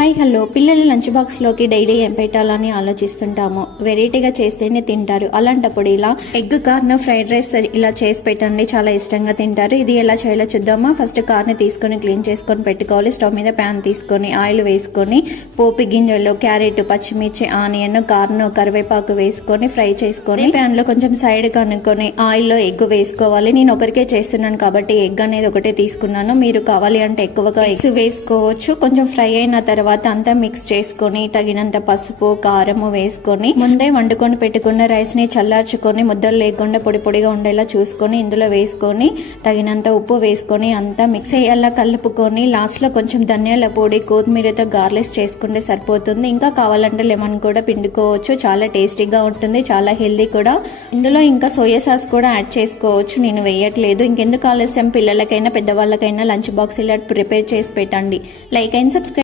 Hi hello. పిల్లలు lunch బాక్స్లోకి daily ఏం పెట్టాలని ఆలోచిస్తుంటాము. వెరైటీగా చేస్తేనే తింటారు. అలాంటప్పుడు ఇలా ఎగ్ కార్న్ ఫ్రైడ్ రైస్ ఇలా చేసి పెట్టండి. చాలా ఇష్టంగా తింటారు. ఇది ఎలా చేయాలో చూద్దామా? ఫస్ట్ కార్ని తీసుకొని క్లీన్ చేసుకొని పెట్టుకోవాలి. స్టవ్ మీద ప్యాన్ తీసుకొని ఆయిల్ వేసుకొని పోపు గింజలు క్యారెట్ పచ్చిమిర్చి ఆనియన్ కార్న్ కరివేపాకు వేసుకొని ఫ్రై చేసుకొని ప్యాన్లో కొంచెం సైడ్ కనుక్కొని ఆయిల్లో ఎగ్ వేసుకోవాలి. నేను ఒకరికే చేస్తున్నాను కాబట్టి ఎగ్ అనేది ఒకటే తీసుకున్నాను. మీరు కావాలి అంటే ఎక్కువగా ఎగ్స్ వేసుకోవచ్చు. కొంచెం ఫ్రై అయిన తర్వాత తర్వాత అంతా మిక్స్ చేసుకొని తగినంత పసుపు కారము వేసుకొని ముందే వండుకొని పెట్టుకున్న రైస్ని చల్లార్చుకొని ముద్దలు లేకుండా పొడి పొడిగా ఉండేలా చూసుకొని ఇందులో వేసుకొని తగినంత ఉప్పు వేసుకొని అంతా మిక్స్ అయ్యేలా కలుపుకొని లాస్ట్లో కొంచెం ధనియాల పొడి కొత్తిమీరతో గార్లిష్ చేసుకుంటే సరిపోతుంది. ఇంకా కావాలంటే లెమన్ కూడా పిండుకోవచ్చు. చాలా టేస్టీగా ఉంటుంది చాలా హెల్దీ కూడా. ఇందులో ఇంకా సోయా సాస్ కూడా యాడ్ చేసుకోవచ్చు. నేను వేయట్లేదు. ఇంకెందుకు ఆలస్యం? పిల్లలకైనా పెద్దవాళ్ళకైనా లంచ్ బాక్స్ ఇలా ప్రిపేర్ చేసి పెట్టండి. Like and subscribe